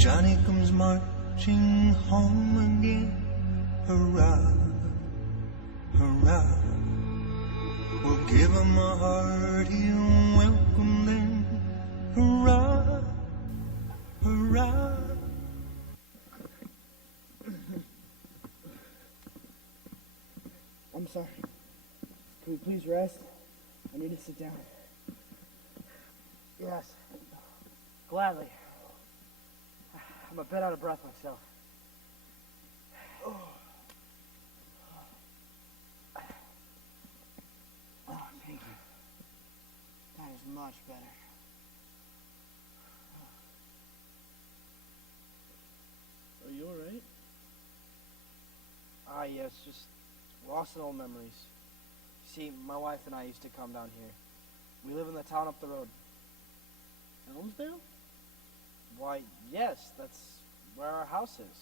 Johnny comes marching home again. Hurrah, hurrah. We'll give him a hearty welcome then. Hurrah, hurrah. I'm sorry. Can we please rest? I need to sit down. Yes, gladly. I'm a bit out of breath myself. Oh, thank you. That is much better. Are you alright? Yes, just lost in old memories. See, my wife and I used to come down here. We live in the town up the road. Elmsdale? Why, yes, that's where our house is.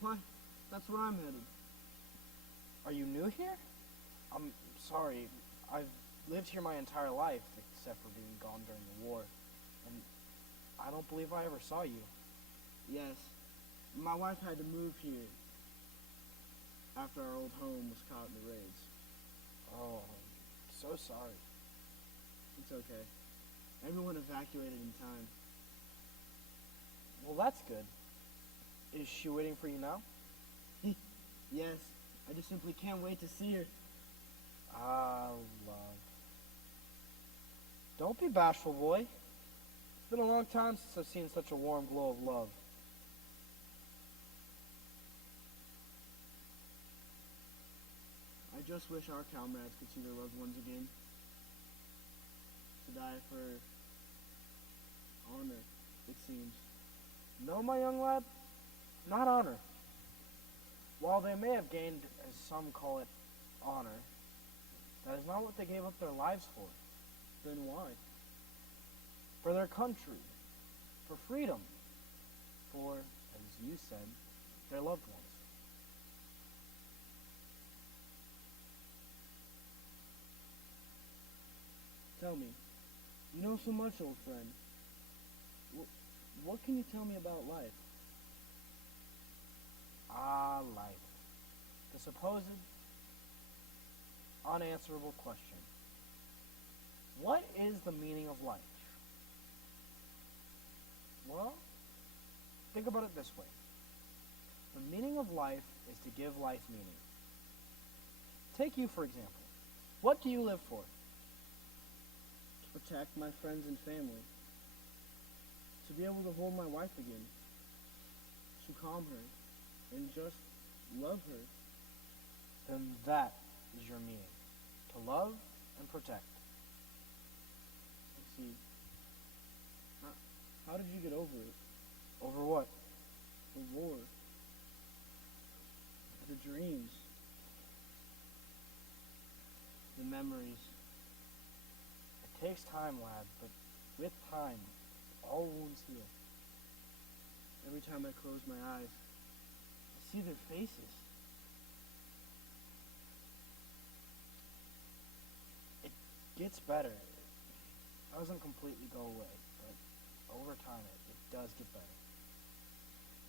Why, that's where I'm headed. Are you new here? I'm sorry. I've lived here my entire life, except for being gone during the war. And I don't believe I ever saw you. Yes, my wife had to move here after our old home was caught in the raids. Oh, I'm so sorry. It's okay. Everyone evacuated in time. Well, that's good. Is she waiting for you now? Yes, I just simply can't wait to see her. Ah, love. Don't be bashful, boy. It's been a long time since I've seen such a warm glow of love. I just wish our comrades could see their loved ones again. To die for honor, it seems. No, my young lad, not honor. While they may have gained, as some call it, honor, that is not what they gave up their lives for. Then why? For their country, for freedom, for, as you said, their loved ones. Tell me, you know so much, old friend. What can you tell me about life? Ah, life. The supposed unanswerable question. What is the meaning of life? Well, think about it this way. The meaning of life is to give life meaning. Take you, for example. What do you live for? To protect my friends and family. To be able to hold my wife again. To calm her. And just love her. Then that is your meaning. To love and protect. I see. How did you get over it? Over what? The war. The dreams. The memories. It takes time, lad, but with time, all wounds heal. Every time I close my eyes, I see their faces. It gets better. It doesn't completely go away, but over time it does get better.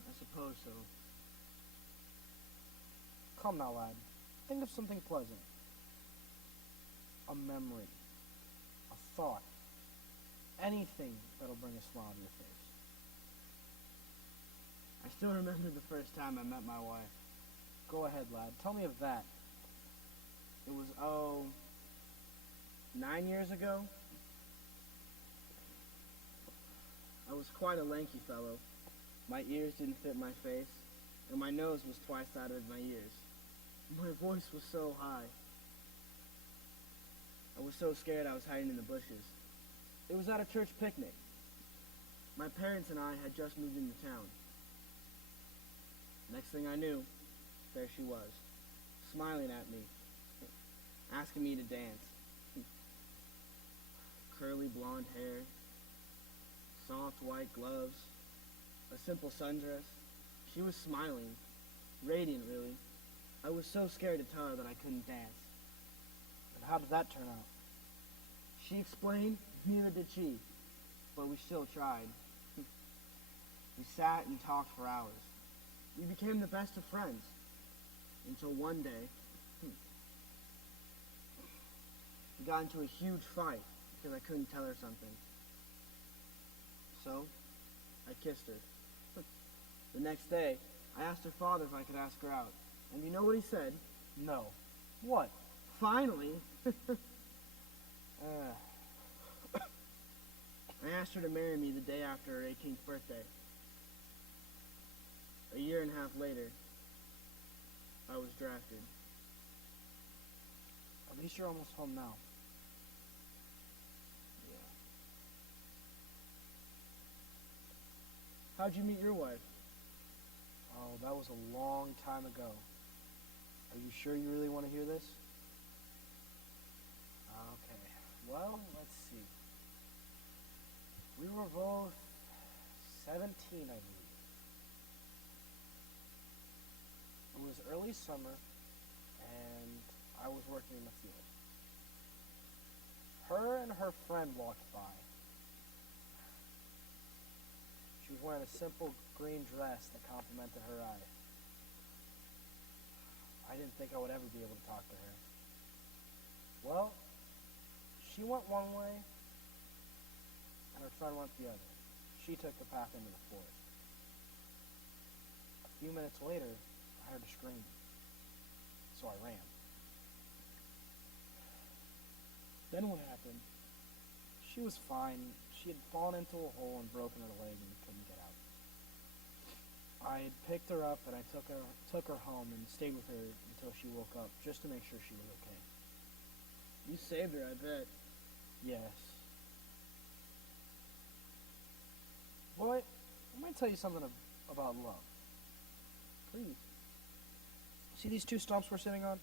I suppose so. Come now, lad. Think of something pleasant. A memory. A thought. Anything that'll bring a smile to your face. I still remember the first time I met my wife. Go ahead, lad. Tell me of that. It was, 9 years ago. I was quite a lanky fellow. My ears didn't fit my face, and my nose was twice that of my ears. My voice was so high. I was so scared I was hiding in the bushes. It was at a church picnic. My parents and I had just moved into town. Next thing I knew, there she was, smiling at me, asking me to dance. Curly blonde hair, soft white gloves, a simple sundress. She was smiling, radiant really. I was so scared to tell her that I couldn't dance. And how did that turn out? She explained, neither did she, but we still tried. We sat and talked for hours. We became the best of friends. Until one day, we got into a huge fight because I couldn't tell her something. So, I kissed her. The next day, I asked her father if I could ask her out. And you know what he said? No. What? Finally! I asked her to marry me the day after her 18th birthday. A year and a half later, I was drafted. At least you're almost home now. Yeah. How'd you meet your wife? Oh, that was a long time ago. Are you sure you really want to hear this? Okay. Well, let's see. We were both 17, I believe. It was early summer, and I was working in the field. Her and her friend walked by. She was wearing a simple green dress that complemented her eye. I didn't think I would ever be able to talk to her. Well, she went one way, and her friend went the other. She took the path into the forest. A few minutes later, I heard her scream, so I ran. Then what happened? She was fine. She had fallen into a hole and broken her leg and couldn't get out. I picked her up and I took her home and stayed with her until she woke up, just to make sure she was okay. You saved her, I bet. Yes. Boy, I'm going to tell you something about love. Please. See these two stumps we're sitting on?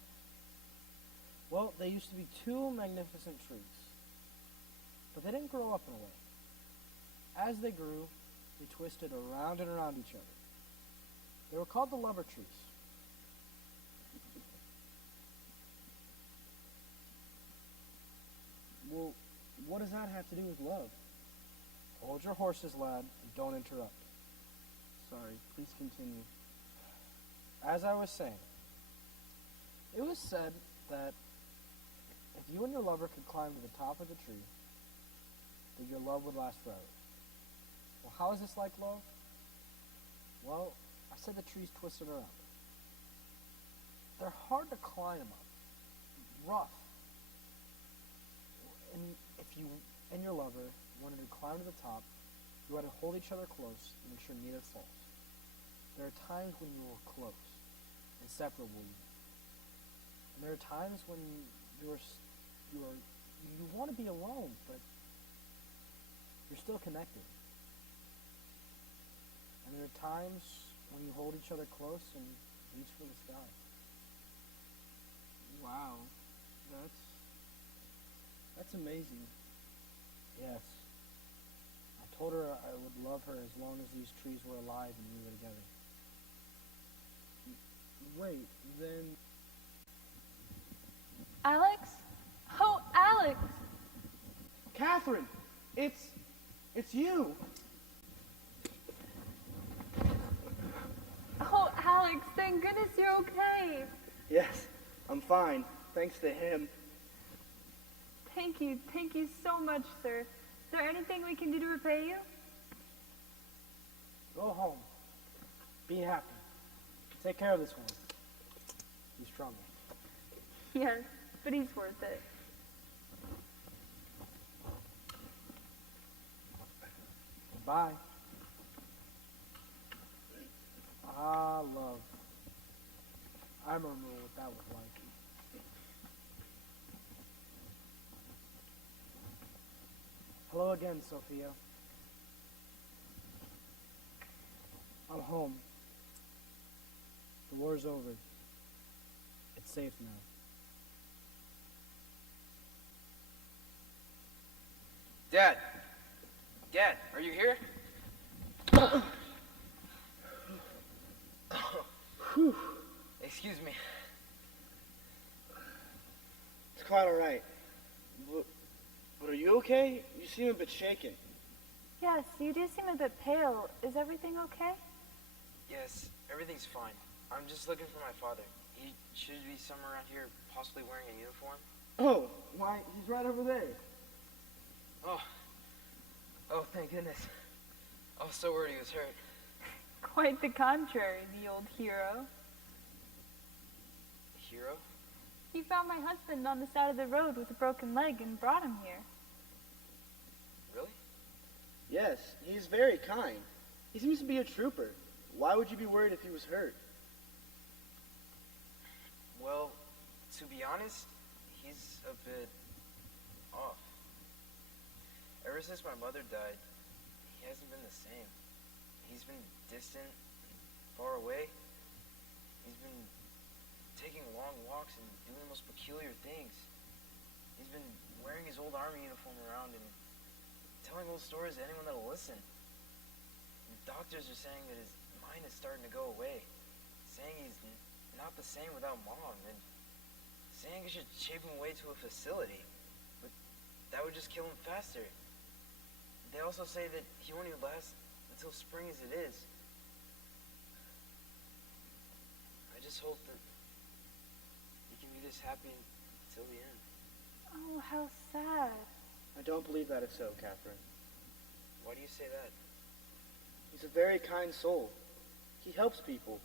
Well, they used to be two magnificent trees. But they didn't grow up in a way. As they grew, they twisted around and around each other. They were called the lover trees. Well, what does that have to do with love? Hold your horses, lad, and don't interrupt. Sorry, please continue. As I was saying, it was said that if you and your lover could climb to the top of the tree, that your love would last forever. Well, how is this like love? Well, I said the trees twisted around. They're hard to climb up, rough. And if you and your lover wanted to climb to the top, you had to hold each other close and make sure neither falls. There are times when you were close, inseparable. And there are times when you want to be alone, but you're still connected. And there are times when you hold each other close and reach for the sky. Wow, that's amazing. Yes. I told her I would love her as long as these trees were alive and we were together. Wait, then... Alex? Oh, Alex! Katherine! It's you! Oh, Alex, thank goodness you're okay. Yes, I'm fine. Thanks to him. Thank you so much, sir. Is there anything we can do to repay you? Go home. Be happy. Take care of this one. He's strong. Yes, but he's worth it. Bye. Ah, love. I remember what that was like. Hello again, Sophia. I'm home. The war's over. It's safe now. Dad! Dad, are you here? Excuse me. It's quite alright. But are you okay? You seem a bit shaken. Yes, you do seem a bit pale. Is everything okay? Yes, everything's fine. I'm just looking for my father. He should be somewhere around here, possibly wearing a uniform. Oh, why, he's right over there. Oh, thank goodness. I was so worried he was hurt. Quite the contrary, the old hero. Hero? He found my husband on the side of the road with a broken leg and brought him here. Really? Yes, he's very kind. He seems to be a trooper. Why would you be worried if he was hurt? Well, to be honest, he's a bit off. Ever since my mother died, he hasn't been the same. He's been distant, far away. He's been taking long walks and doing the most peculiar things. He's been wearing his old army uniform around and telling old stories to anyone that'll listen. The doctors are saying that his mind is starting to go away, saying he's not the same without Mom, and saying he should shape him away to a facility, but that would just kill him faster. They also say that he won't even last until spring as it is. I just hope that he can be this happy until the end. Oh, how sad. I don't believe that is so, Katherine. Why do you say that? He's a very kind soul. He helps people,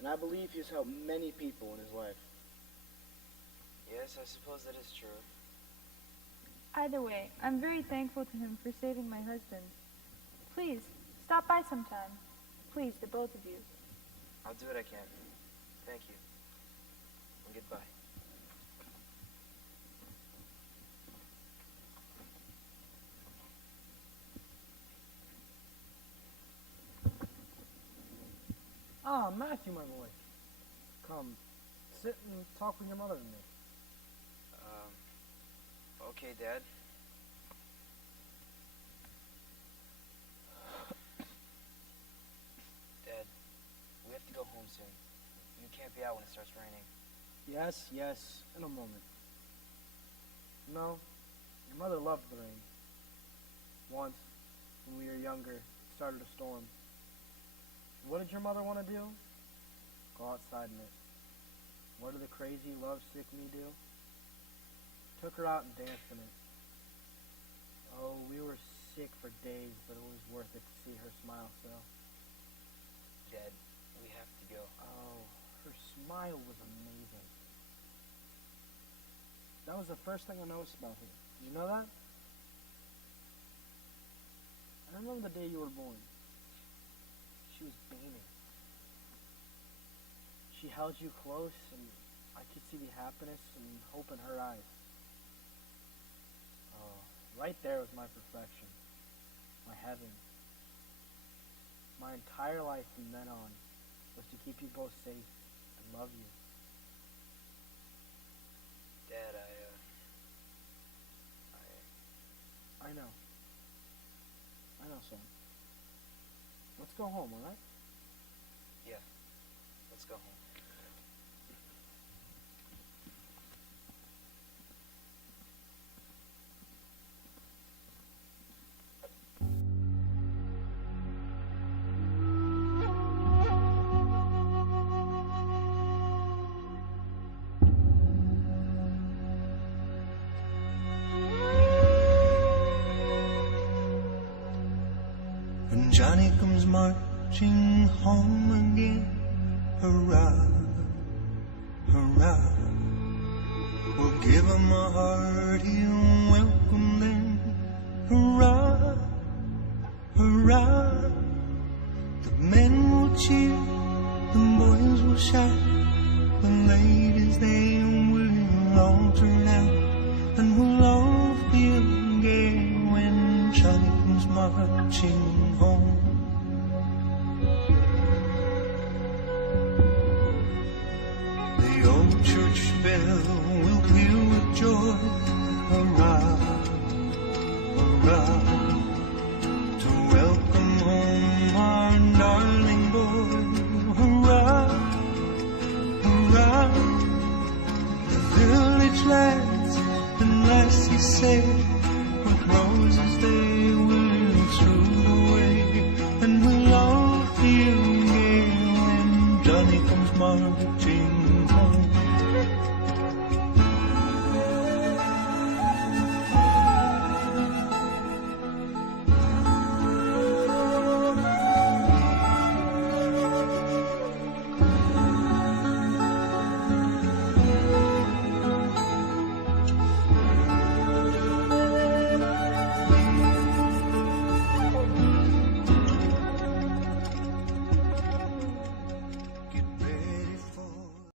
and I believe he has helped many people in his life. Yes, I suppose that is true. Either way, I'm very thankful to him for saving my husband. Please, stop by sometime. Please, the both of you. I'll do what I can. Thank you. And goodbye. Ah, Matthew, my boy. Come, sit and talk with your mother and me. Okay, Dad. Dad, we have to go home soon. You can't be out when it starts raining. Yes, in a moment. No, your mother loved the rain. Once, when we were younger, it started a storm. What did your mother want to do? Go outside in it. What did the crazy, lovesick me do? Took her out and danced in it. Oh, we were sick for days, but it was worth it to see her smile so. Dad, we have to go. Oh, her smile was amazing. That was the first thing I noticed about her. Did you know that? I remember the day you were born. She was beaming. She held you close, and I could see the happiness and hope in her eyes. Oh, right there was my perfection, my heaven. My entire life from then on was to keep you both safe and love you. Dad, I know. I know, son. Let's go home, alright? Yeah, let's go home. When Johnny comes marching home again, hurrah, hurrah. We'll give him a hearty welcome then, hurrah, hurrah. The men will cheer, the boys will shout, the ladies they will all turn out, and we'll all feel gay when Johnny comes marching home. The old church bell will peal with joy, hurrah.